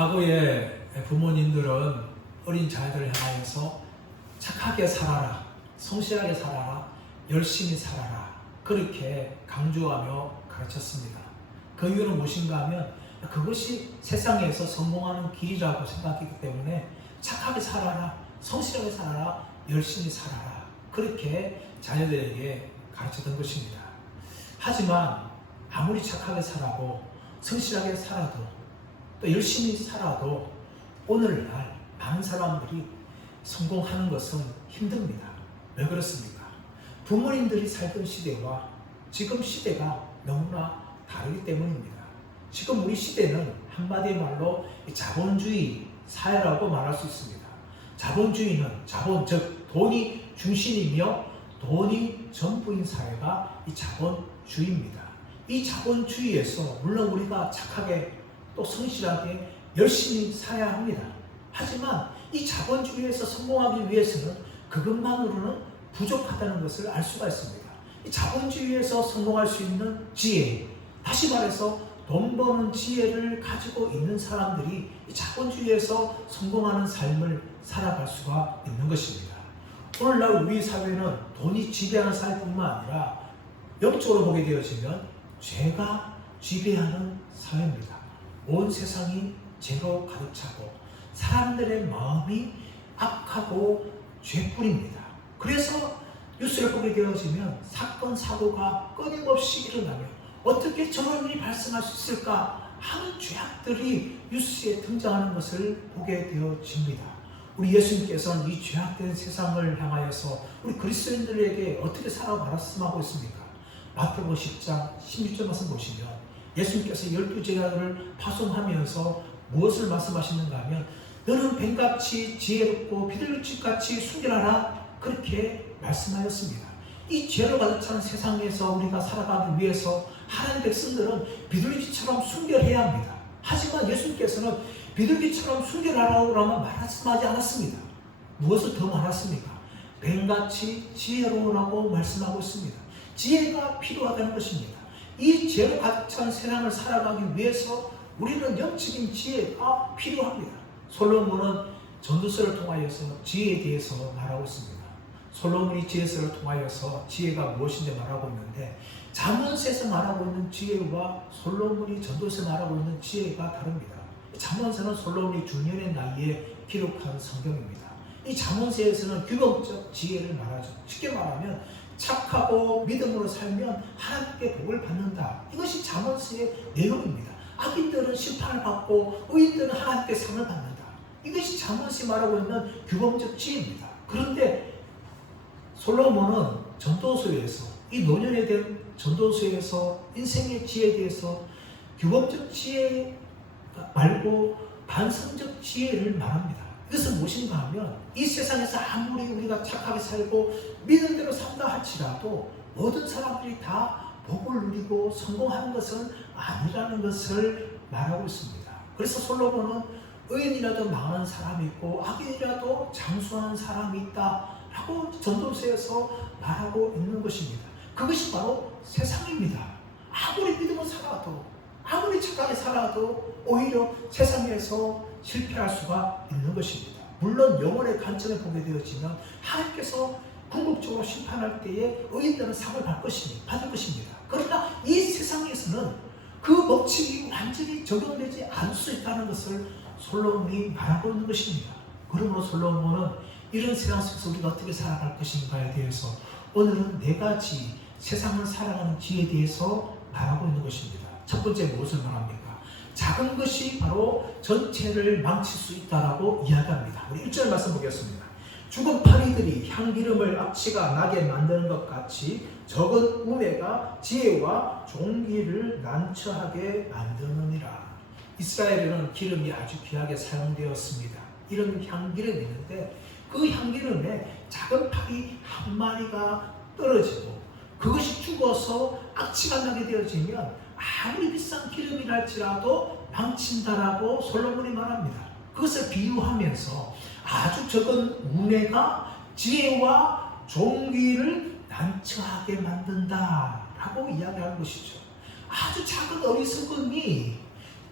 과거에 부모님들은 어린 자녀들을 향하여서 착하게 살아라, 성실하게 살아라, 열심히 살아라 그렇게 강조하며 가르쳤습니다. 그 이유는 무엇인가 하면 그것이 세상에서 성공하는 길이라고 생각했기 때문에 착하게 살아라, 성실하게 살아라, 열심히 살아라 그렇게 자녀들에게 가르쳤던 것입니다. 하지만 아무리 착하게 살아도 성실하게 살아도 또 열심히 살아도 오늘날 많은 사람들이 성공하는 것은 힘듭니다. 왜 그렇습니까? 부모님들이 살던 시대와 지금 시대가 너무나 다르기 때문입니다. 지금 우리 시대는 한마디 말로 자본주의 사회라고 말할 수 있습니다. 자본주의는 자본, 즉 돈이 중심이며 돈이 전부인 사회가 이 자본주의입니다. 이 자본주의에서 물론 우리가 착하게 또 성실하게 열심히 살아야 합니다. 하지만 이 자본주의에서 성공하기 위해서는 그것만으로는 부족하다는 것을 알 수가 있습니다. 이 자본주의에서 성공할 수 있는 지혜, 다시 말해서 돈 버는 지혜를 가지고 있는 사람들이 이 자본주의에서 성공하는 삶을 살아갈 수가 있는 것입니다. 오늘날 우리 사회는 돈이 지배하는 사회뿐만 아니라 영적으로 보게 되어지면 죄가 지배하는 사회입니다. 온 세상이 죄로 가득 차고 사람들의 마음이 악하고 죄뿐입니다. 그래서 뉴스를 보게 되어지면 사건, 사고가 끊임없이 일어나며 어떻게 저런 일이 발생할 수 있을까 하는 죄악들이 뉴스에 등장하는 것을 보게 되어집니다. 우리 예수님께서는 이 죄악된 세상을 향하여서 우리 그리스도인들에게 어떻게 살아가 말씀하고 있습니까? 마태복음 10장 16절 말씀 보시면 예수님께서 12제자들을 파송하면서 무엇을 말씀하시는가 하면 너는 뱀같이 지혜롭고 비둘기같이 순결하라 그렇게 말씀하였습니다. 이 죄로 가득 찬 세상에서 우리가 살아가기 위해서 하나님의 백성들은 비둘기처럼 순결해야 합니다. 하지만 예수님께서는 비둘기처럼 순결하라고 말씀하지 않았습니다. 무엇을 더 말했습니까? 뱀같이 지혜로우라고 말씀하고 있습니다. 지혜가 필요하다는 것입니다. 이 죄로 가득 찬 세상을 살아가기 위해서 우리는 영적인 지혜가 필요합니다. 솔로몬은 전도서를 통하여서 지혜에 대해서 말하고 있습니다. 솔로몬이 지혜서를 통하여서 지혜가 무엇인지 말하고 있는데 잠언서에서 말하고 있는 지혜와 솔로몬이 전도서에 말하고 있는 지혜가 다릅니다. 잠언서는 솔로몬이 중년의 나이에 기록한 성경입니다. 이 잠언서에서는 규범적 지혜를 말하죠. 쉽게 말하면 착하고 믿음으로 살면 하나님께 복을 받는다. 이것이 잠언서의 내용입니다. 악인들은 심판을 받고 의인들은 하나님께 상을 받는다. 이것이 잠언서에 말하고 있는 규범적 지혜입니다. 그런데 솔로몬은 전도서에서 이 노년에 대한 전도서에서 인생의 지혜에 대해서 규범적 지혜 말고 반성적 지혜를 말합니다. 이것은 무엇인가 하면 이 세상에서 아무리 우리가 착하게 살고 믿음대로 산다 할지라도 모든 사람들이 다 복을 누리고 성공하는 것은 아니라는 것을 말하고 있습니다. 그래서 솔로몬은 의인이라도 망하는 사람이 있고 악인이라도 장수하는 사람이 있다 라고 전도서에서 말하고 있는 것입니다. 그것이 바로 세상입니다. 아무리 믿음을 살아도 아무리 착하게 살아도 오히려 세상에서 실패할 수가 있는 것입니다. 물론 영혼의 관점에 보게 되어지면 하나님께서 궁극적으로 심판할 때에 의인들은 상을 받을 것입니다. 그러나 이 세상에서는 그 법칙이 완전히 적용되지 않을 수 있다는 것을 솔로몬이 말하고 있는 것입니다. 그러므로 솔로몬은 이런 세상 속에서 우리가 어떻게 살아갈 것인가에 대해서 오늘은 네 가지 세상을 살아가는 지혜에 대해서 말하고 있는 것입니다. 첫 번째 무엇을 말합니까? 작은 것이 바로 전체를 망칠 수 있다라고 이야기합니다. 우리 1절 말씀 보겠습니다. 죽은 파리들이 향기름을 악취가 나게 만드는 것 같이 적은 우매가 지혜와 종기를 난처하게 만드느니라. 이스라엘에는 기름이 아주 귀하게 사용되었습니다. 이런 향기름이 있는데 그 향기름에 작은 파리 한 마리가 떨어지고 그것이 죽어서 악취가 나게 되어지면 아무리 비싼 기름이라 할지라도 망친다라고 솔로몬이 말합니다. 그것을 비유하면서 아주 적은 우매가 지혜와 종기를 난처하게 만든다라고 이야기하는 것이죠. 아주 작은 어리석음이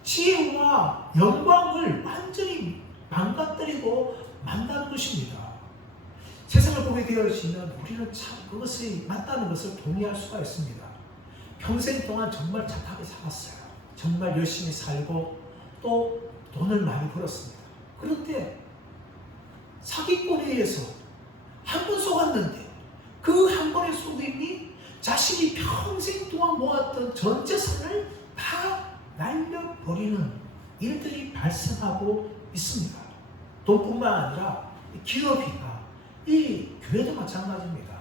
지혜와 영광을 완전히 망가뜨리고 만다는 것입니다. 세상을 보게 되어지면 우리는 참 그것이 맞다는 것을 동의할 수가 있습니다. 평생 동안 정말 착하게 살았어요. 정말 열심히 살고 또 돈을 많이 벌었습니다. 그런데 사기꾼에 의해서 한 번 속았는데 그 한 번의 속임이 자신이 평생 동안 모았던 전 재산을 다 날려버리는 일들이 발생하고 있습니다. 돈뿐만 아니라 기업이나 이 교회도 마찬가지입니다.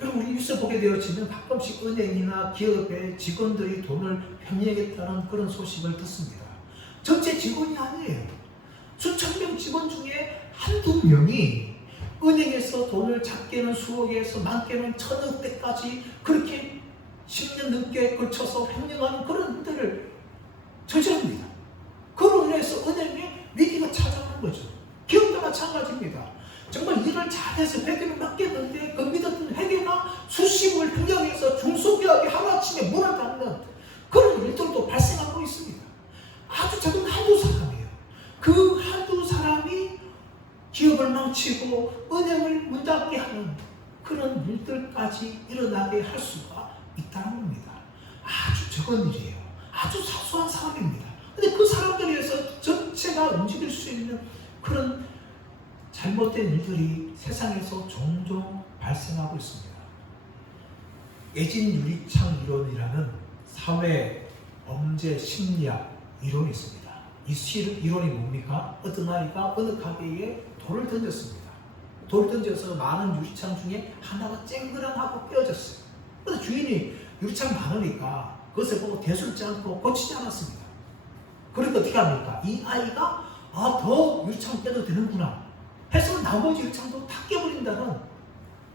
여러분, 우리 뉴스 보게 되어지면 가끔씩 은행이나 기업의 직원들이 돈을 횡령했다는 그런 소식을 듣습니다. 전체 직원이 아니에요. 수천 명 직원 중에 한두 명이 은행에서 돈을 작게는 수억에서 많게는 천억대까지 그렇게 10년 넘게 걸쳐서 횡령하는 그런 일들을 저지릅니다. 그로 인해서 은행에 위기가 찾아오는 거죠. 기업도 마찬가지입니다. 정말 일을 잘해서 회계를 맡겼는데 그 믿었던 회계가 수십을 횡령해서 중소기업이 하루아침에 문을 닫는 그런 일들도 발생하고 있습니다. 아주 작은 한두 사람이에요. 그 한두 사람이 기업을 망치고 은행을 문 닫게 하는 그런 일들까지 일어나게 할 수가 있다는 겁니다. 아주 적은 일이에요. 아주 사소한 사람입니다. 근데 그 사람들에 의해서 전체가 움직일 수 있는 그런 잘못된 일들이 세상에서 종종 발생하고 있습니다. 예진 유리창 이론이라는 사회 범죄 심리학 이론이 있습니다. 이 이론이 뭡니까? 어떤 아이가 어느 가게에 돌을 던졌습니다. 돌을 던져서 많은 유리창 중에 하나가 쨍그랑하고 깨어졌어요. 그래서 주인이 유리창 많으니까 그것을 보고 대수롭지 않고 고치지 않았습니다. 그러니까 어떻게 합니까? 이 아이가 더 유리창 깨도 되는구나 해서 나머지 유리창도 다 깨버린다는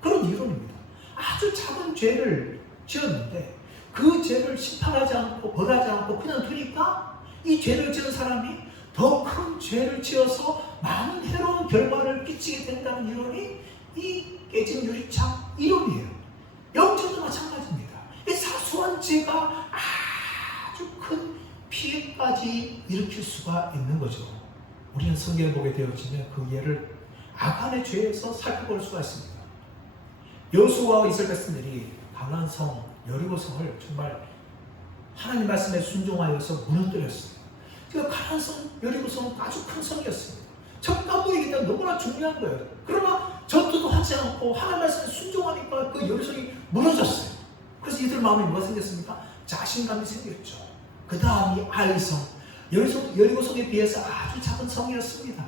그런 이론입니다. 아주 작은 죄를 지었는데 그 죄를 심판하지 않고 벌하지 않고 그냥 두니까 이 죄를 지은 사람이 더 큰 죄를 지어서 많은 해로운 결과를 끼치게 된다는 이론이 이 깨진 유리창 이론이에요. 영적도 마찬가지입니다. 이 사소한 죄가 아주 큰 피해까지 일으킬 수가 있는 거죠. 우리는 성경을 보게 되어지면 그 예를 아간의 죄에서 살펴볼 수가 있습니다. 여호수아와 이스라엘 백성들이 가나안 성 여리고성을 정말 하나님 말씀에 순종하여서 무너뜨렸어요. 그 가나안 성 여리고성은 아주 큰 성이었습니다. 첫 관문이기 때문에 너무나 중요한 거예요. 그러나 전투도 하지 않고 하나님 말씀에 순종하니까 그 여리고성이 무너졌어요. 그래서 이들 마음에 뭐가 생겼습니까? 자신감이 생겼죠. 그 다음이 아이성, 여리고성에 비해서 아주 작은 성이었습니다.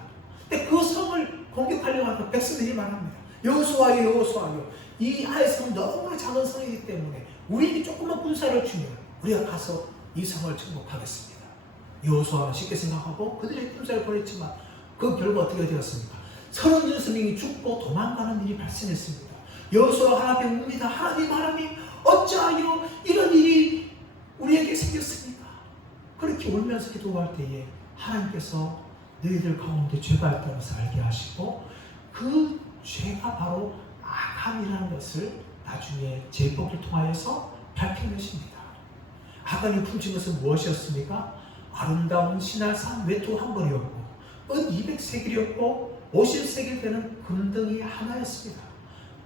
근데 그 성을 공격하려고 하니까 백성들이 말합니다. 여호수아여 여호수아여, 이 아이성은 너무나 작은 성이기 때문에 우리에게 조금만 군사를 주면 우리가 가서 이 성을 정복하겠습니다. 여호수아는 쉽게 생각하고 그들의 군사를 보냈지만 그 결과 어떻게 되었습니까? 36명이 죽고 도망가는 일이 발생했습니다. 여호수아가 하나님께 묻습니다. 하나님 어찌하여 이런 일이 우리에게 생겼습니까? 그렇게 울면서 기도할 때에 하나님께서 너희들 가운데 죄가 있다는 것을 알게 하시고 그 죄가 바로 아간이라는 것을 나중에 제법을 통하여서 밝혀내십니다. 아간이 훔친 것은 무엇이었습니까? 아름다운 신할산 외투 한 벌이었고 은 200세겔이었고 50세겔 되는 금덩이 하나였습니다.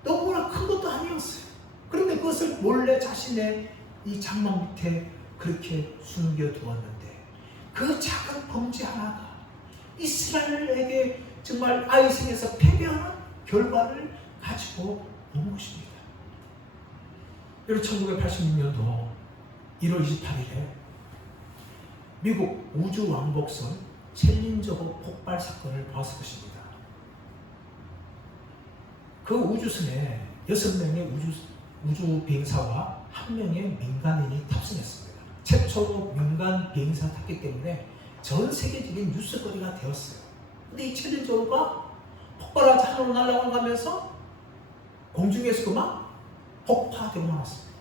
너무나 큰 것도 아니었어요. 그런데 그것을 몰래 자신의 이 장막 밑에 그렇게 숨겨두었는데 그 작은 범죄 하나가 이스라엘에게 정말 아이성에서 패배하는 결과를 가지고 온 것입니다. 여러분, 1986년도 1월 28일에 미국 우주왕복선 챌린저호 폭발 사건을 보았을 것입니다. 그 우주선에 6명의 우주 비행사와 1명의 민간인이 탑승했습니다. 최초로 민간 비행사가 탔기 때문에 전 세계적인 뉴스거리가 되었어요. 근데 이 챌린저호가 폭발하자 하늘로 날아가면서 공중에서 그만 폭파되고 말았습니다.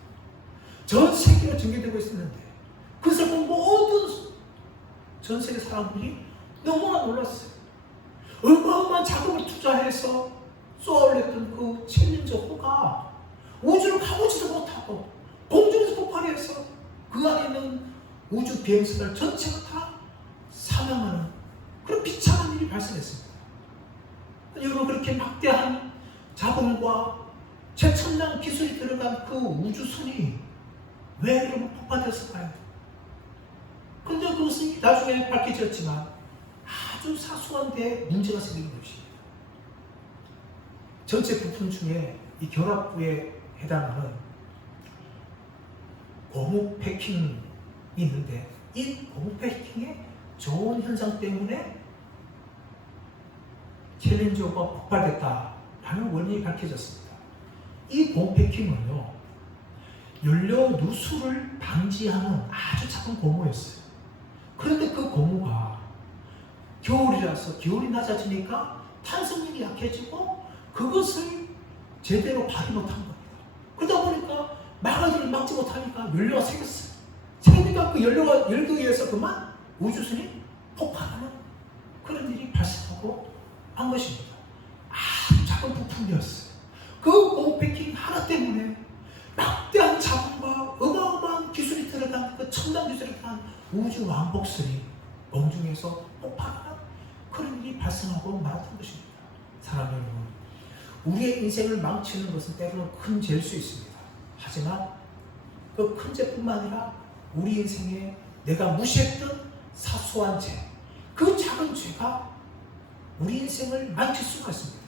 전 세계가 전개되고 있었는데 그것을 본 모든 전 세계 사람들이 너무나 놀랐어요. 어마어마한 자금을 투자해서 쏘아올렸던 그 챌린저호가 우주를 가보지도 못하고 공중에서 폭발해서 그 안에 있는 우주 비행선을 전체가 다 사망하는 그런 비참한 일이 발생했습니다. 여러분, 그렇게 막대한 자본과 최첨단 기술이 들어간 그 우주선이 왜 그러면 폭파되었을까요? 근데 그것은 나중에 밝혀졌지만 아주 사소한 데 문제가 생긴 것입니다. 전체 부품 중에 이 결합부에 해당하는 고무 패킹이 있는데, 이 고무 패킹의 좋은 현상 때문에 챌린저가 폭발됐다라는 원인이 밝혀졌습니다. 이 고무 패킹은요, 연료 누수를 방지하는 아주 작은 고무였어요. 그런데 그 고무가 겨울이라서 기온이 낮아지니까 탄성력이 약해지고 그것을 제대로 발휘 못한 겁니다. 그러다 보니까 마가들을 막지 못하니까 연료가 생겼어요. 생기니까 그 연료가 열기에 의해서 그만 우주선이 폭발하는 그런 일이 발생하고 한 것입니다. 아주 작은 부품이었어요. 그 고무패킹 하나 때문에 막대한 자본과 어마어마한 기술이 들어간 그 첨단 기술이 들어간 우주 왕복선이 공중에서 폭발하는 그런 일이 발생하고 말았던 것입니다. 사랑 여러분, 우리의 인생을 망치는 것은 때로는 큰 죄일 수 있습니다. 하지만 그 큰 죄뿐만 아니라 우리 인생에 내가 무시했던 사소한 죄, 그 작은 죄가 우리 인생을 망칠 수가 있습니다.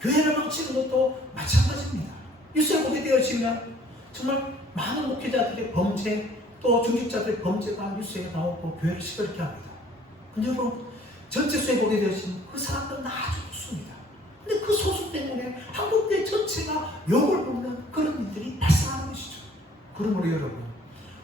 교회를 망치는 것도 마찬가지입니다. 뉴스를 보게 되어지면 정말 많은 목회자들의 범죄, 또 중직자들의 범죄가 뉴스에 나오고 교회를 시끄럽게 합니다. 근데 여러분, 전체 수에 보게 되어지면 그 사람들은 아주 소수입니다. 근데 그 소수 때문에 한국교회 전체가 욕을 먹는 그런 일들이 발생하는 것이죠. 그러므로 여러분,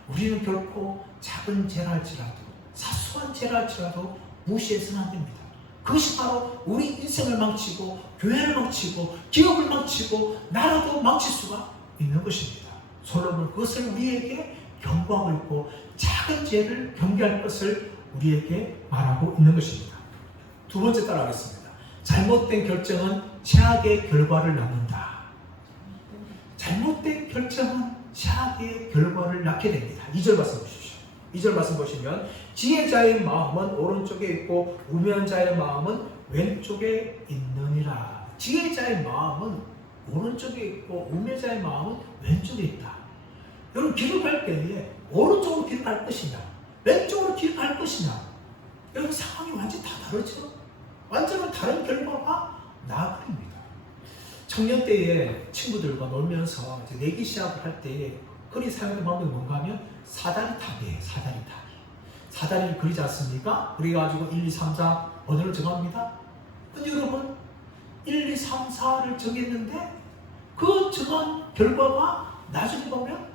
우리는 결코 작은 죄랄지라도, 사소한 죄랄지라도 무시해서는 안 됩니다. 그것이 바로 우리 인생을 망치고 교회를 망치고 기업을 망치고 나라도 망칠 수가 있는 것입니다. 솔로몬은 그것을 우리에게 경고하고 있고 작은 죄를 경계할 것을 우리에게 말하고 있는 것입니다. 두 번째 따라하겠습니다. 잘못된 결정은 최악의 결과를 낳는다. 잘못된 결정은 최악의 결과를 낳게 됩니다. 2절 말씀 보십시오. 2절 말씀 보시면 지혜자의 마음은 오른쪽에 있고 우매한 자의 마음은 왼쪽에 있느니라. 지혜자의 마음은 오른쪽에 있고 우매자의 마음은 왼쪽에 있다. 여러분, 길을 갈 때에 오른쪽으로 길을 갈 것이냐 왼쪽으로 길을 갈 것이냐, 여러분 상황이 완전히 다 다르죠. 완전히 다른 결과가 나아버립니다. 청년 때에 친구들과 놀면서 이제 내기 시합을 할 때에 흔히 사용하는 방법이 뭔가 하면 사다리 타기예요. 사다리 타기. 사다리를 그리지 않습니까? 그래가지고 1, 2, 3, 4 번호를 정합니다. 근데 여러분, 1, 2, 3, 4를 정했는데 그 정한 결과가 나중에 보면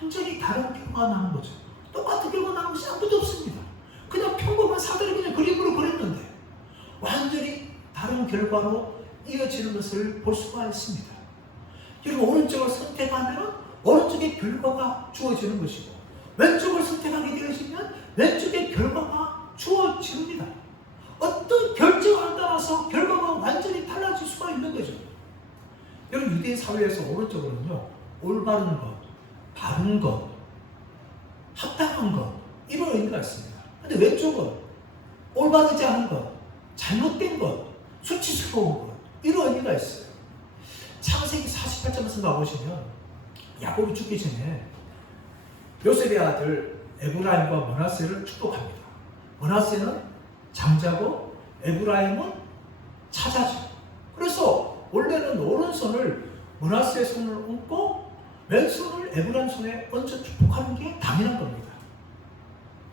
완전히 다른 결과가 나는 거죠. 똑같은 결과가 나는 것이 아무것도 없습니다. 그냥 평범한 사다리 그냥 그림으로 그렸는데 완전히 다른 결과로 이어지는 것을 볼 수가 있습니다. 여러분, 오른쪽을 선택하면 오른쪽의 결과가 주어지는 것이고 왼쪽을 선택하게 되어지면 왼쪽의 결과가 주어집니다. 어떤 결정을 따라서 결과가 완전히 달라질 수가 있는 거죠. 여러분, 유대인 사회에서 오른쪽으로는요, 올바른 것, 바른 것, 합당한 것, 이런 의미가 있습니다. 근데 왼쪽은 올바르지 않은 것, 잘못된 것, 수치스러운 것, 이런 의미가 있어요. 창세기 48장 말씀 가보시면 야곱이 죽기 전에 요셉의 아들 에브라임과 므낫세를 축복합니다. 므낫세는 장자고 에브라임은 차자죠. 그래서 원래는 오른손을 므낫세의 손을 얹고 왼손을 에브라임 손에 얹어 축복하는 게 당연한 겁니다.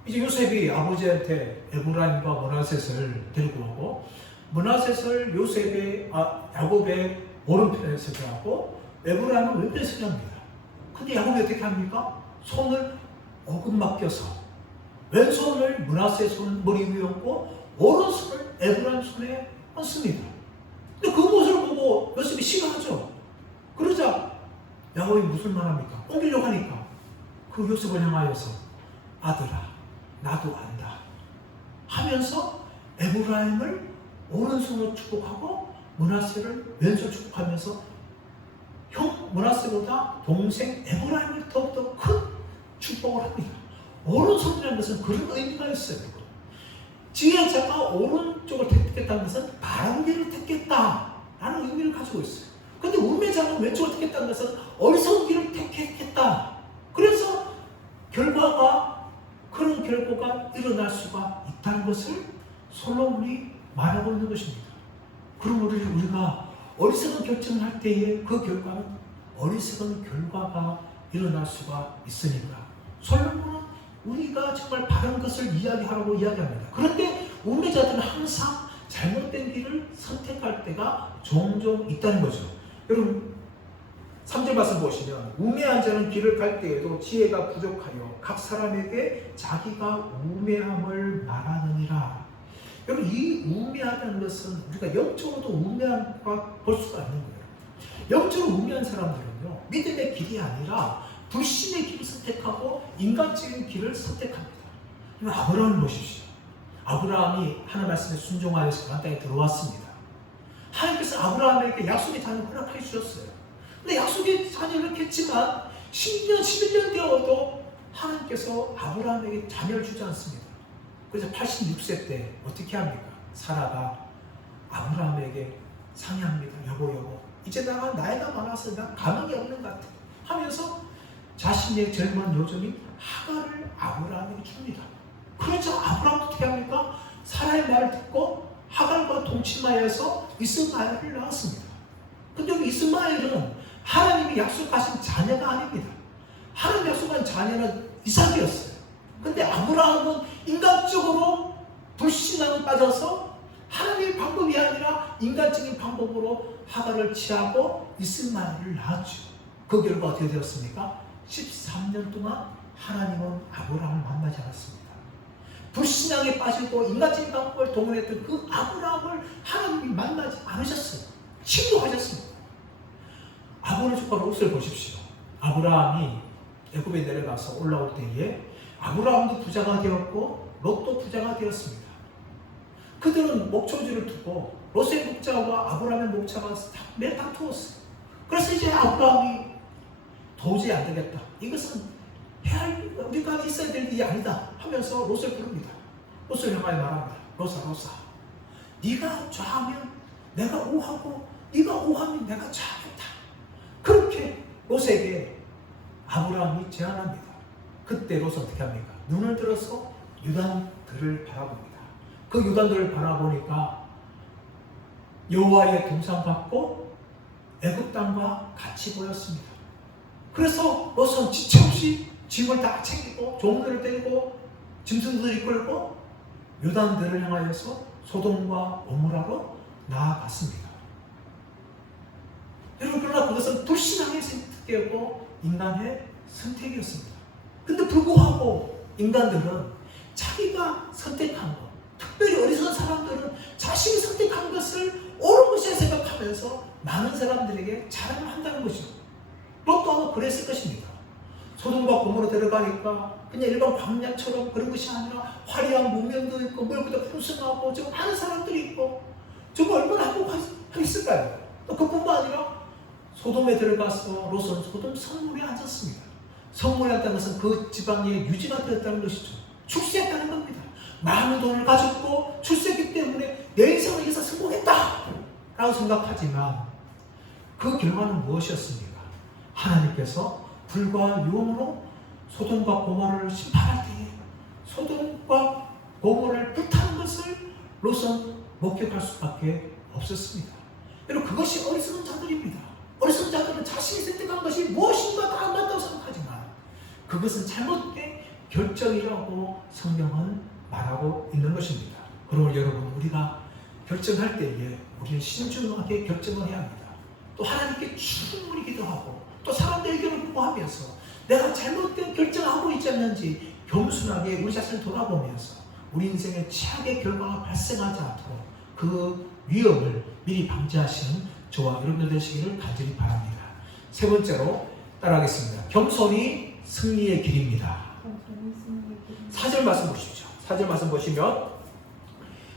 이제 요셉이 아버지한테 에브라임과 므낫셋을 데리고 오고 므낫셋을 요셉의 야곱의 오른편에 서게 하고 에브라임은 왼편에 서게 합니다. 근데 야곱이 어떻게 합니까? 손을 어금 맡겨서 왼손을 므낫세 손 머리 위에 얹고 오른손을 에브라임 손에 얹습니다. 근데 그 모습을 보고 요셉이 싫어하죠. 그러자 야곱이 무슨 말 합니까? 옮기려고 하니까 그 요셉을 향하여서 아들아, 나도 안다 하면서 에브라임을 오른손으로 축복하고 므낫세를 왼손으로 축복하면서 형 므낫세보다 동생 에브라임을 더욱더 큰 축복을 합니다. 오른손이라는 것은 그런 의미가 있어요. 지혜자가 오른쪽을 택했다는 것은 바른 길을 택했다라는 의미를 가지고 있어요. 근데 우매자는 왼쪽을 택했다는 것은 어리석은 길을 택했다. 그래서 그런 결과가 일어날 수가 있다는 것을 솔로몬이 말하고 있는 것입니다. 그럼 우리가 어리석은 결정을 할 때에 그 결과는 어리석은 결과가 일어날 수가 있으니까 솔로몬은 우리가 정말 바른 것을 이야기하라고 이야기합니다. 그런데 우매자들은 항상 잘못된 길을 선택할 때가 종종 있다는 거죠. 여러분 3절 말씀 보시면 우매한 자는 길을 갈 때에도 지혜가 부족하여 각 사람에게 자기가 우매함을 말하느니라. 여러분 이 우매하다는 것은 우리가 영적으로도 우매함과 볼 수가 있는 거예요. 영적으로 우매한 사람들은요 믿음의 길이 아니라 불신의 길을 선택하고 인간적인 길을 선택합니다. 아브라함을 보십시오. 아브라함이 하나님 말씀에 순종하여서 그런 땅에 들어왔습니다. 하나님께서 아브라함에게 약속의 자녀를 허락해 주셨어요. 근데 약속의 자녀를 했지만 10년, 11년 되어도 하나님께서 아브라함에게 자녀를 주지 않습니다. 그래서 86세 때 어떻게 합니까? 사라가 아브라함에게 상의합니다. 여보 이제 나이가 많아서 난 가망이 없는 것 같아 하면서 자신의 젊은 요정인 하갈을 아브라함에게 줍니다. 그래서 아브라함도 어떻게 합니까? 사라의 말을 듣고 하갈과 동침하여서 이스마엘을 낳았습니다. 근데 여기 이스마엘은 하나님이 약속하신 자녀가 아닙니다. 하나님 약속한 자녀는 이삭이었어요. 근데 아브라함은 인간적으로 불신앙에 빠져서 하나님의 방법이 아니라 인간적인 방법으로 하갈을 취하고 이스마엘을 낳았죠. 그 결과 어떻게 되었습니까? 13년 동안 하나님은 아브라함을 만나지 않았습니다. 불신앙에 빠지고 인간적인 방법을 동원했던 그 아브라함을 하나님이 만나지 않으셨어요. 침묵하셨습니다. 아브라함의 조카 롯을 보십시오. 아브라함이 애굽에 내려가서 올라올 때에 아브라함도 부자가 되었고 롯도 부자가 되었습니다. 그들은 목초지를 두고 롯의 목자와 아브라함의 목자가 매일 다투었어요. 그래서 이제 아브라함이 도저히 안 되겠다. 이것은 해야 할 우리가 있어야 될 일이 아니다 하면서 롯을 부릅니다. 롯을 향하여 말합니다. 롯아 네가 좌하면 내가 우하고 네가 우하면 내가 좌하겠다. 그렇게 롯에게 아브라함이 제안합니다. 그때 롯은 어떻게 합니까? 눈을 들어서 유단들을 바라봅니다. 그 유단들을 바라보니까 여호와의 동상 같고 애굽 땅과 같이 보였습니다. 그래서 롯은 지체 없이 짐을 다 챙기고 종들을 데리고 짐승들을 이끌고 유단들을 향하여서 소돔과 고모라로 나아갔습니다. 여러분 그러나 그것은 불신앙의 선택이었고 인간의 선택이었습니다. 근데 불구하고 인간들은 자기가 선택한 것, 특별히 어리석은 사람들은 자신이 선택한 것을 옳은 것이라 생각하면서 많은 사람들에게 자랑을 한다는 것이죠. 롯도 아마 그랬을 것입니다. 소돔과 고모로 들어가니까 그냥 일반 광야처럼 그런 것이 아니라 화려한 무명도 있고 물보다 풍성하고 저 많은 사람들이 있고 정말 얼마나 행복했을까요? 또 그뿐만 아니라 소돔에 들어가서 롯은 소돔 성문에 앉았습니다. 성문에 앉다는 것은 그 지방에 유지가 되었다는 것이죠. 출세했다는 겁니다. 많은 돈을 가졌고 출세했기 때문에 내 인생을 위해서 성공했다 라고 생각하지만 그 결과는 무엇이었습니까? 하나님께서 불과 유언으로 소돔과 고모를 심판할 때에 소돔과 고모를 불타는 것을 롯은 목격할 수밖에 없었습니다. 여러분 그것이 어리석은 자들입니다. 어리석은 자들은 자신이 선택한 것이 무엇인가 다 맞다고 생각하지만 그것은 잘못된 결정이라고 성경은 말하고 있는 것입니다. 그러므로 여러분 우리가 결정할 때에 우리는 신중하게 결정을 해야 합니다. 또 하나님께 충분히 기도하고 또 사람들의 의견을 구하면서 내가 잘못된 결정하고 있지 않는지 겸손하게 우리 자신을 돌아보면서 우리 인생에 최악의 결과가 발생하지 않도록 그 위험을 미리 방지하시는 저와 여러분들 되시기를 간절히 바랍니다. 세 번째로 따라하겠습니다. 겸손이 승리의 길입니다. 4절 말씀 보십시오. 4절 말씀 보시면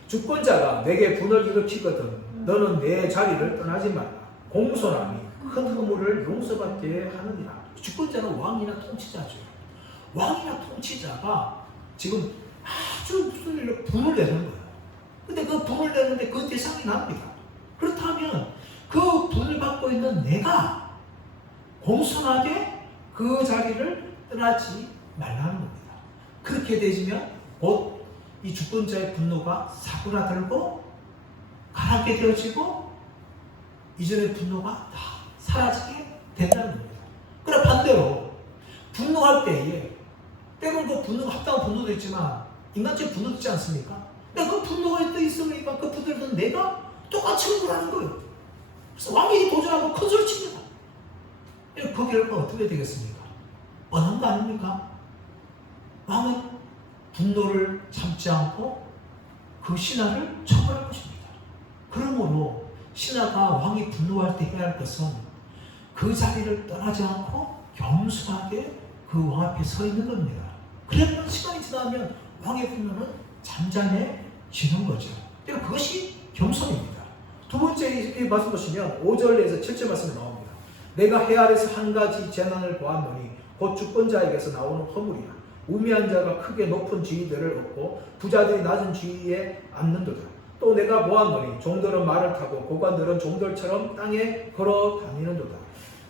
주권자가 내게 분을 일으키거든 너는 내 자리를 떠나지 말라. 공손함이 큰 허물을 용서받게 하느니라. 주권자는 왕이나 통치자죠. 왕이나 통치자가 지금 아주 무슨 일로 분을 내는 거예요. 근데 그 분을 내는데 그 대상이 납니다. 그렇다면 그 분을 받고 있는 내가 공손하게 그 자리를 떠나지 말라는 겁니다. 그렇게 되지면 곧 이 주권자의 분노가 사그라들고 가라앉게 되어지고 이전의 분노가 다 사라지게 된다는 겁니다. 그러나 반대로 분노할 때에 때로는 그 분노가 합당한 분노도 있지만 인간적인 분노도 있지 않습니까? 근데 그 분노가 있으니까 그 분노를 내가 똑같이 흥분하는 거예요. 그래서 왕에게 도전하고 큰 소리 칩니다. 그 결과가 어떻게 되겠습니까? 뻔한 거 아닙니까? 왕은 분노를 참지 않고 그 신하를 처벌할 것입니다. 그러므로 신하가 왕이 분노할 때 해야 할 것은 그 자리를 떠나지 않고 겸손하게 그 왕 앞에 서 있는 겁니다. 그러면 시간이 지나면 왕의 분노는 잠잠해지는 거죠. 그것이 겸손입니다. 두 번째 말씀 보시면 5절에서 7절 말씀이 나옵니다. 내가 해 아래서 한 가지 재난을 보았노니 곧 주권자에게서 나오는 허물이라. 우매한 자가 크게 높은 지위들을 얻고 부자들이 낮은 지위에 앉는도다. 또 내가 보았노니 종들은 말을 타고 고관들은 종들처럼 땅에 걸어 다니는도다.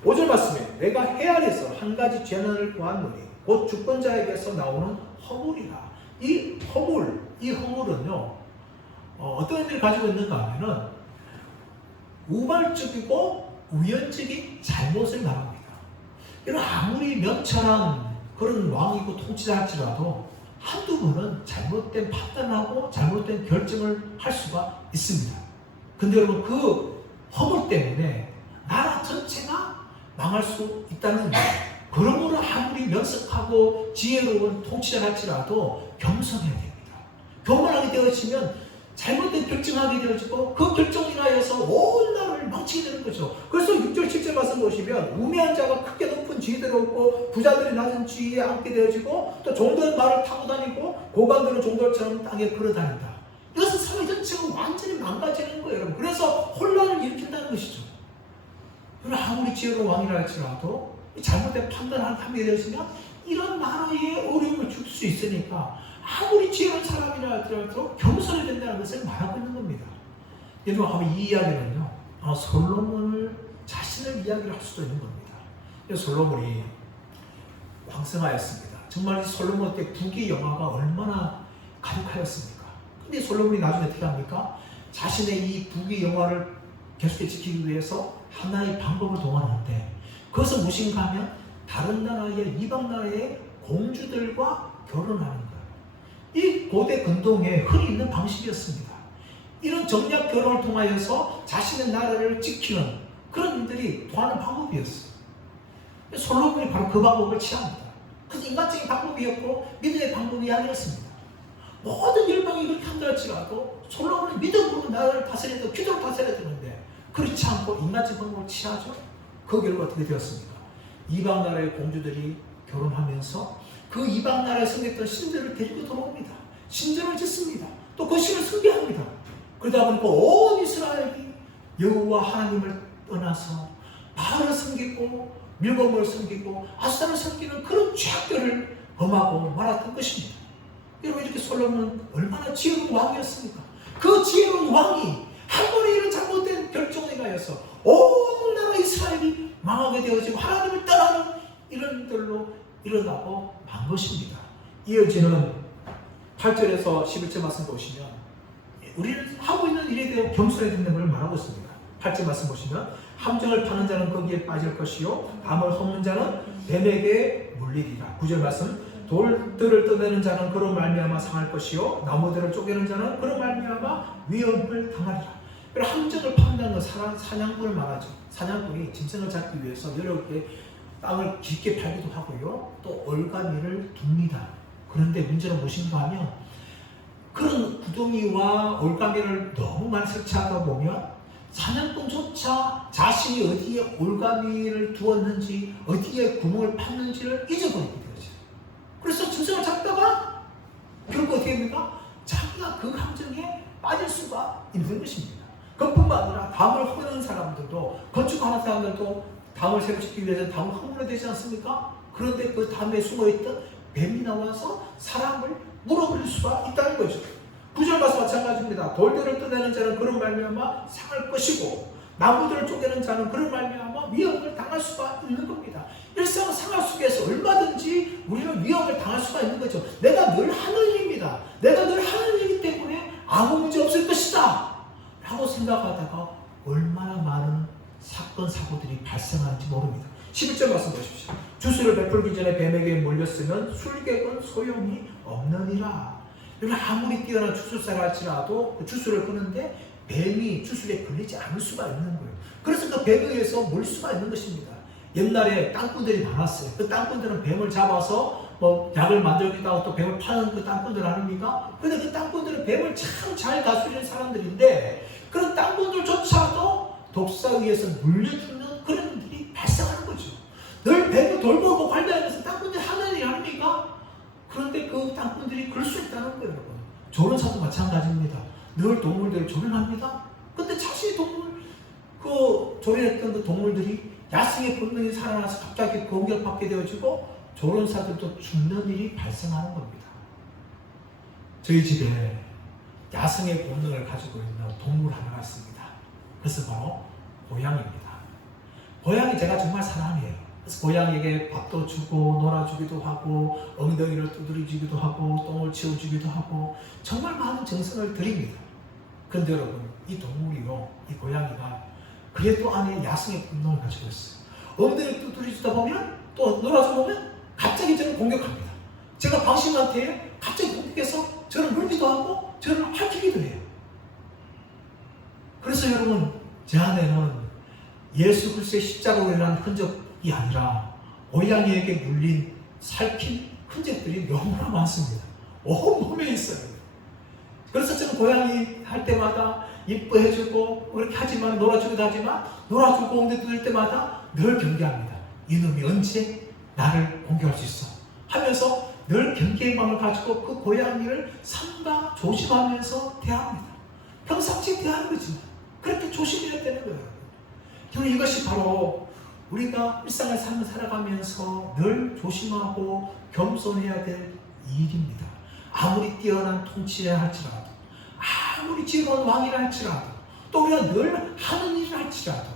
5절 말씀에 내가 해 아래서 한 가지 재난을 보았노니 곧 주권자에게서 나오는 허물이라. 이 허물은요 어떤 의미를 가지고 있는가 하면은 우발적이고 우연적인 잘못을 말합니다. 이런 아무리 명철한 그런 왕이고 통치자 할지라도 한두 번은 잘못된 판단하고 잘못된 결정을 할 수가 있습니다. 근데 여러분 그 허물 때문에 나라 전체가 망할 수 있다는 거예요. 그러므로 아무리 명석하고 지혜로운 통치자 할지라도 겸손해야 됩니다. 교만하게 되어지면 잘못된 결정하게 되어지고 그 결정으로 인하여서 온 나라를 망치게 되는 거죠. 그래서 6절 7절 말씀 보시면 우매한 자가 크게 높은 지위들을 얻고 부자들이 낮은 지위에 앉게 되어지고 또 종들은 말을 타고 다니고 고관들은 종들처럼 땅에 걸어다닌다. 이것은 사회 전체가 완전히 망가지는 거예요. 여러분. 그래서 혼란을 일으킨다는 것이죠. 아무리 지혜로운 왕이라 할지라도 잘못된 판단을 하게 되어지면 이런 나라에 어려움을 줄 수 있으니까 아무리 지혜로운 사람이라 할지라도 겸손해야 된다는 것을 말하고 있는 겁니다. 여러분 하면 이 이야기는요 솔로몬을 자신을 이야기를 할 수도 있는 겁니다. 솔로몬이 왕성하였습니다. 정말 솔로몬 때 부귀 영화가 얼마나 가득하였습니까? 근데 솔로몬이 나중에 어떻게 합니까? 자신의 이 부귀 영화를 계속해 지키기 위해서 하나의 방법을 동원하는데 그것은 무엇인가 하면 다른 나라의 이방 나라의 공주들과 결혼하는 거예요. 이 고대 근동에 흔히 있는 방식이었습니다. 이런 정략 결혼을 통하여서 자신의 나라를 지키는 그런 일들이 도하는 방법이었어요. 솔로몬이 바로 그 방법을 취합니다. 그래서 인간적인 방법이었고 믿음의 방법이 아니었습니다. 모든 열방이 그렇게 한다 할지라도 솔로몬은 믿음으로 나라를 다스려야 되고 기도로 다스려야 되는데 그렇지 않고 인간적인 방법을 취하죠. 그 결과 어떻게 되었습니까? 이방 나라의 공주들이 결혼하면서 그 이방 나라에 섬겼던 신들을 데리고 돌아옵니다. 신전을 짓습니다. 또 그 신을 숭배합니다. 그러다 보니까 온 이스라엘이 여호와 하나님을 떠나서 바알을 섬기고 밀곰을 섬기고 아스타를 섬기는 그런 죄악들을 범하고 말았던 것입니다. 여러분 이렇게 솔로몬은 얼마나 지혜로운 왕이었습니까? 그 지혜로운 왕이 한 번에 이런 잘못된 결정에 가해서 온 나라 이스라엘이 망하게 되어지고 하나님을 떠나는 이런 일들로 일어나고 만 것입니다. 이어지는 8절에서 11절 말씀 보시면 우리는 하고 있는 일에 대해 겸손해야 된다는 걸 말하고 있습니다. 8절 말씀 보시면 함정을 파는 자는 거기에 빠질 것이요 담을 험는 자는 뱀에게 물리리라. 9절 말씀 돌들을 떠내는 자는 그로 말미암아 상할 것이요 나무들을 쪼개는 자는 그로 말미암아 위험을 당하리라. 함정을 판다는 건 사냥꾼을 말하죠. 사냥꾼이 짐승을 잡기 위해서 여러 개 땅을 깊게 팔기도 하고요. 또 올가미를 둡니다. 그런데 문제는 무엇인가 하면 그런 구덩이와 올가미를 너무 많이 설치하다 보면 사냥꾼조차 자신이 어디에 올가미를 두었는지 어디에 구멍을 팠는지를 잊어버리게 되죠. 그래서 짐승을 잡다가 결국 어떻게 됩니까? 자기가 그 함정에 빠질 수가 있는 것입니다. 그뿐만 아니라 담을 허무는 사람들도 건축하는 사람들도 담을 새로 짓기 위해서 담을 허물어야 되지 않습니까? 그런데 그 담에 숨어있던 뱀이 나와서 사람을 물어버릴 수가 있다는 거죠. 9절 말씀 마찬가지입니다. 돌들을 떠내는 자는 그런 말미암아 상할 것이고 나무들을 쪼개는 자는 그런 말미암아 위험을 당할 수가 있는 겁니다. 일상 생활 속에서 얼마든지 우리는 위험을 당할 수가 있는 거죠. 내가 늘 하는 일입니다. 내가 늘 하는 일이기 때문에 아무 문제 없을 것이다 라고 생각하다가 얼마나 많은 사건 사고들이 발생하는지 모릅니다. 11절 말씀 보십시오. 주수를 베풀기 전에 뱀에게 몰렸으면 술객은 소용이 없느니라. 여러분, 아무리 뛰어난 주술사라 할지라도 그 주술을 끄는데 뱀이 주술에 걸리지 않을 수가 있는 거예요. 그래서 그 뱀에 의해서 몰릴 수가 있는 것입니다. 옛날에 땅꾼들이 많았어요. 그 땅꾼들은 뱀을 잡아서 약을 만들기도 하고 또 뱀을 파는 그 땅꾼들 아닙니까? 그런데 그 땅꾼들은 뱀을 참 잘 다스리는 사람들인데 그런 땅꾼들조차도 독사에 의해서 물려 죽는 그런 일이 발생하는 거죠. 늘 뱀을 돌보고 관리하면서 땅꾼들이 하는 일이 아닙니까? 그런데 그 땅꾼들이 그럴 수 있다는 거예요, 여러분. 조련사도 마찬가지입니다. 늘 동물들을 조련합니다. 근데 자신이 조련했던 그 동물들이 야생의 본능이 살아나서 갑자기 공격받게 되어지고 조련사들도 죽는 일이 발생하는 겁니다. 저희 집에 야생의 본능을 가지고 있는 동물 하나가 있습니다. 그래서 바로 고양이입니다. 고양이 제가 정말 사랑해요. 그래서 고양이에게 밥도 주고 놀아주기도 하고 엉덩이를 두드려주기도 하고 똥을 치워주기도 하고 정말 많은 정성을 드립니다. 그런데 여러분, 이 동물이요, 이 고양이가 그래도 안에 야생의 본능을 가지고 있어요. 엉덩이를 두드려주다 보면 또 놀아주다 보면 갑자기 저를 공격합니다. 제가 방심한테 갑자기 공격해서 저를 물기도 하고 저를 핥히기도 해요. 그래서 여러분, 제 안에는 예수 그리스도의 십자가로 인한 흔적이 아니라 고양이에게 물린 살핀 흔적들이 너무나 많습니다. 온몸에 있어요. 그래서 저는 고양이 할 때마다 이뻐해주고 그렇게 하지만 놀아주기도 하지만 놀아주고 엉덩이 두들 때마다 늘 경계합니다. 이놈이 언제 나를 공격할 수 있어 하면서 늘 경계의 마음을 가지고 그 고양이를 삼가 조심하면서 대합니다. 평상시에 대하는 거지만 그렇게 조심해야 되는 거예요. 저는 이것이 바로 우리가 일상을 삶을 살아가면서 늘 조심하고 겸손해야 될 일입니다. 아무리 뛰어난 통치자 할지라도, 아무리 지혜로운 왕이라 할지라도, 또 우리가 늘 하는 일을 할지라도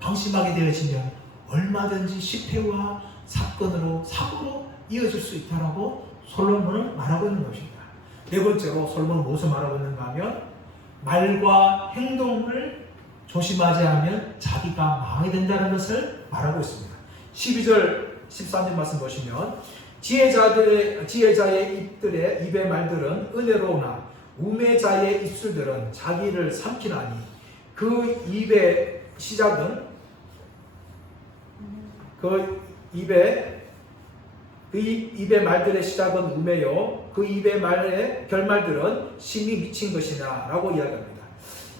방심하게 되어지면 얼마든지 실패와 사건으로 사고로 이어질 수 있다라고 솔로몬은 말하고 있는 것입니다. 네 번째로 솔로몬은 무엇을 말하고 있는가 하면 말과 행동을 조심하지 않으면 자기가 망하게 된다는 것을 말하고 있습니다. 12절 13절 말씀 보시면 지혜자의 입의 말들은 은혜로우나 우매자의 입술들은 자기를 삼키나니 그 입의 말들의 시작은 우매요 그 입의 말의 결말들은 심히 미친 것이나 라고 이야기합니다.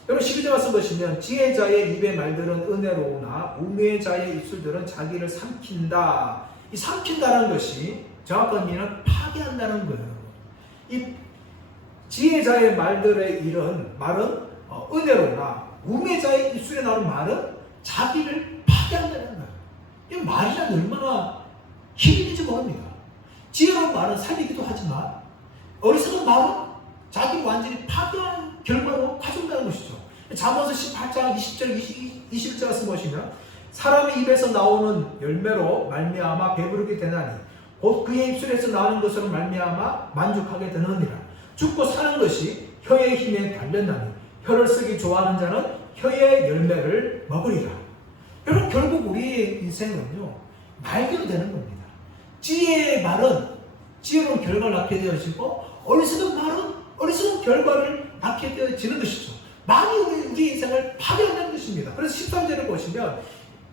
여러분 12절 말씀 보시면 지혜자의 입의 말들은 은혜로우나 우매자의 입술들은 자기를 삼킨다. 이 삼킨다는 것이 정확한 의미는 파괴한다는 거예요. 이 지혜자의 말들의 말은 은혜로우나 우매자의 입술에 나오는 말은 자기를 파괴한다는 거예요. 이 말이란 얼마나 힘이 있는지 모릅니다. 지혜로운 말은 살리기도 하지만 어리석은 말은 자기 완전히 파괴한 결과로 가져온다는 것이죠. 잠언서 18장 20절 21절 말씀 보시면 사람의 입에서 나오는 열매로 말미암아 배부르게 되나니 곧 그의 입술에서 나오는 것으로 말미암아 만족하게 되느니라. 죽고 사는 것이 혀의 힘에 달렸나니 혀를 쓰기 좋아하는 자는 혀의 열매를 먹으리라. 여러분 결국 우리의 인생은요 말대로 되는 겁니다. 지혜의 말은 지혜로운 결과를 낳게 되어지고 어리석은 말은 어리석은 결과를 낳게 되어지는 것이죠. 말이 우리 인생을 파괴한다는 것입니다. 그래서 13절을 보시면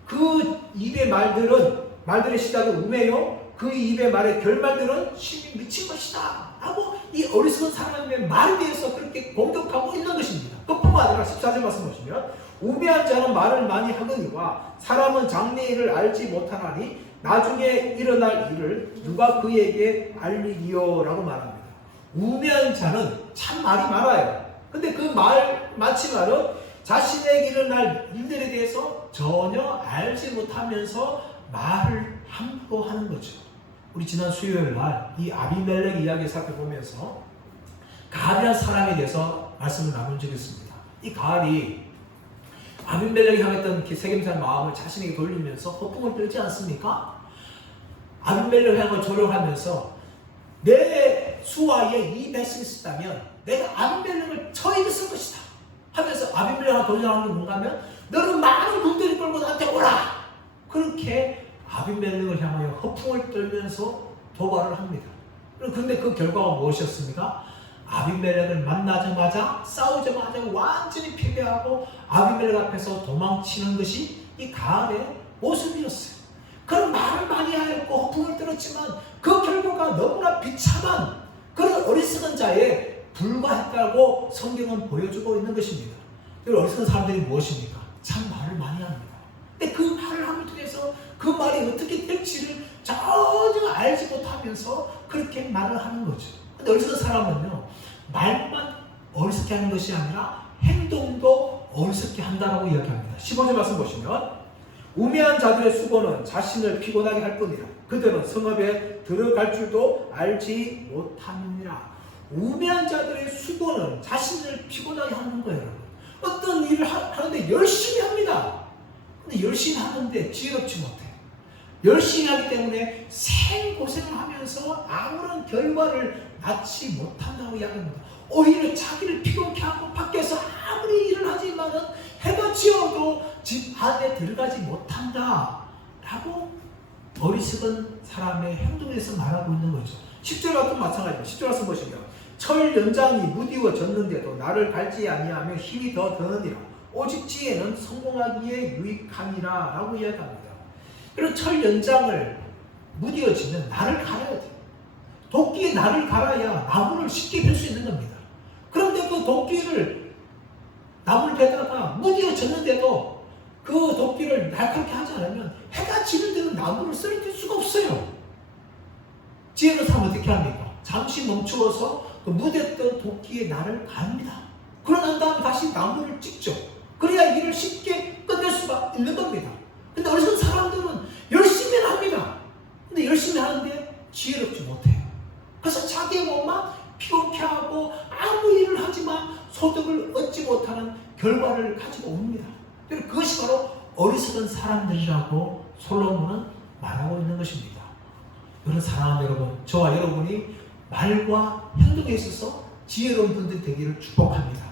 그 입의 말들의 시작은 우매요 그 입의 말의 결말들은 심히 미친 것이다 라고 이 어리석은 사람의 말에 대해서 그렇게 공격하고 있는 것입니다. 그뿐만 아니라 14절 말씀 보시면 우매한 자는 말을 많이 하거니와 사람은 장래일을 알지 못하나니 나중에 일어날 일을 누가 그에게 알리리요 라고 말합니다. 우매한 자는 참 말이 많아요. 근데 그 많지 말은 자신에게 일어날 일들에 대해서 전혀 알지 못하면서 말을 함부로 하는 거죠. 우리 지난 수요일 날 이 아비멜렉 이야기를 살펴보면서 가알이라는 사람에 대해서 말씀을 나눈 적이 있습니다. 이 가알이 아비멜렉이 향했던 세겜사의 마음을 자신에게 돌리면서 허풍을 떨지 않습니까? 아비멜렉을 향해 조롱하면서 내 수하에 이 백성이 있었다면 내가 아비멜렉을 처해 줬을 것이다 하면서 아비멜렉을 도전하는 게 뭔가 하면 너는 많은 군대를 끌고 나한테 오라, 그렇게 아비멜렉을 향하여 허풍을 떨면서 도발을 합니다. 그런데 그 결과가 무엇이었습니까? 아비멜렉을 만나자마자 싸우자마자 완전히 패배하고 아비멜렉 앞에서 도망치는 것이 이 가알의 모습이었어요. 그런 말을 많이 하였고 허풍을 떨었지만 그 결과가 너무나 비참한 그런 어리석은 자에 불과했다고 성경은 보여주고 있는 것입니다. 어리석은 사람들이 무엇입니까? 참 말을 많이 합니다. 근데 그 말을 함을 통해서 그 말이 어떻게 될지를 전혀 알지 못하면서 그렇게 말을 하는 거죠. 근데 어리석은 사람은요, 말만 어리석게 하는 것이 아니라 행동도 어리석게 한다라고 이야기합니다. 15절 말씀 보시면 우매한 자들의 수고는 자신을 피곤하게 할 뿐이라 그들은 성읍에 들어갈 줄도 알지 못하느니라. 우매한 자들의 수고는 자신을 피곤하게 하는 거예요. 여러분. 어떤 일을 하는데 열심히 합니다. 근데 열심히 하는데 지혜롭지 못해요. 열심히 하기 때문에 생고생을 하면서 아무런 결과를 낳지 못한다고 이야기합니다. 오히려 자기를 피곤케 하고 밖에서 아무리 일을 하지만은 해가 지어도 집 안에 들어가지 못한다 라고 어리석은 사람의 행동에서 말하고 있는 거죠. 10절과 또 마찬가지입니다. 10절 말씀 보시면 철 연장이 무디워졌는데도 나를 갈지 아니하며 힘이 더 드느니라. 오직 지혜는 성공하기에 유익하니라 라고 이야기합니다. 그리고 철 연장을 무디워지면 나를 갈아야 돼요. 도끼에 나를 갈아야 나무를 쉽게 벨 수 있는 겁니다. 그런데 그 도끼를 나무를 베다가 무디워졌는데도 그 도끼를 날카롭게 하지 않으면 해가 지는 데는 나무를 쓰러뜨릴 수가 없어요. 지혜로운 사람은 어떻게 합니까? 잠시 멈추어서 그 무뎠던 도끼에 나를 갑니다. 그러난 다음에 다시 나무를 찍죠. 그래야 일을 쉽게 끝낼 수가 있는 겁니다. 근데 어리석은 사람들은 열심히 합니다. 근데 열심히 하는데 지혜롭지 못해요. 그래서 자기의 몸만 피곤케 하고 아무 일을 하지만 소득을 얻지 못하는 결과를 가지고 옵니다. 그것이 바로 어리석은 사람들이라고 솔로몬은 말하고 있는 것입니다. 여러분 사랑하는 여러분, 저와 여러분이 말과 행동에 있어서 지혜로운 분들이 되기를 축복합니다.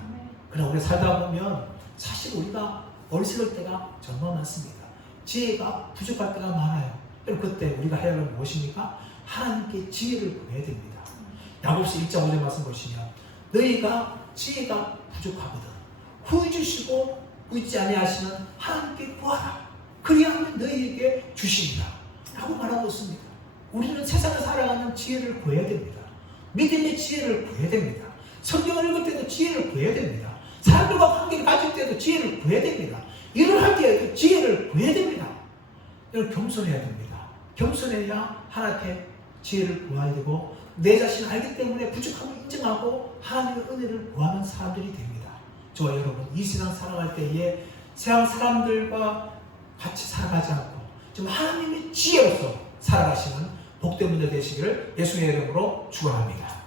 그러나 우리 살다 보면 사실 우리가 어리석을 때가 정말 많습니다. 지혜가 부족할 때가 많아요. 그때 우리가 해야 할 무엇입니까? 하나님께 지혜를 구해야 됩니다. 야고보서 1장 5절 말씀 보시면 너희가 지혜가 부족하거든 후히 주시고 구하지 아니하시는 하나님께 구하라. 그리하면 너희에게 주시리라 라고 말하고 있습니다. 우리는 세상을 살아가는 지혜를 구해야 됩니다. 믿음의 지혜를 구해야 됩니다. 성경을 읽을 때도 지혜를 구해야 됩니다. 사람들과 관계를 가질 때도 지혜를 구해야 됩니다. 일을 할 때에도 지혜를 구해야 됩니다. 여러분 겸손해야 됩니다. 겸손해야 하나님께 지혜를 구해야 되고 내 자신을 알기 때문에 부족함을 인정하고 하나님의 은혜를 구하는 사람들이 됩니다. 저와 여러분 이 세상 살아갈 때에 세상 사람들과 같이 살아가지 않고 좀 하나님의 지혜로서 살아가시는 복된 분들 되시기를 예수의 이름으로 축원합니다.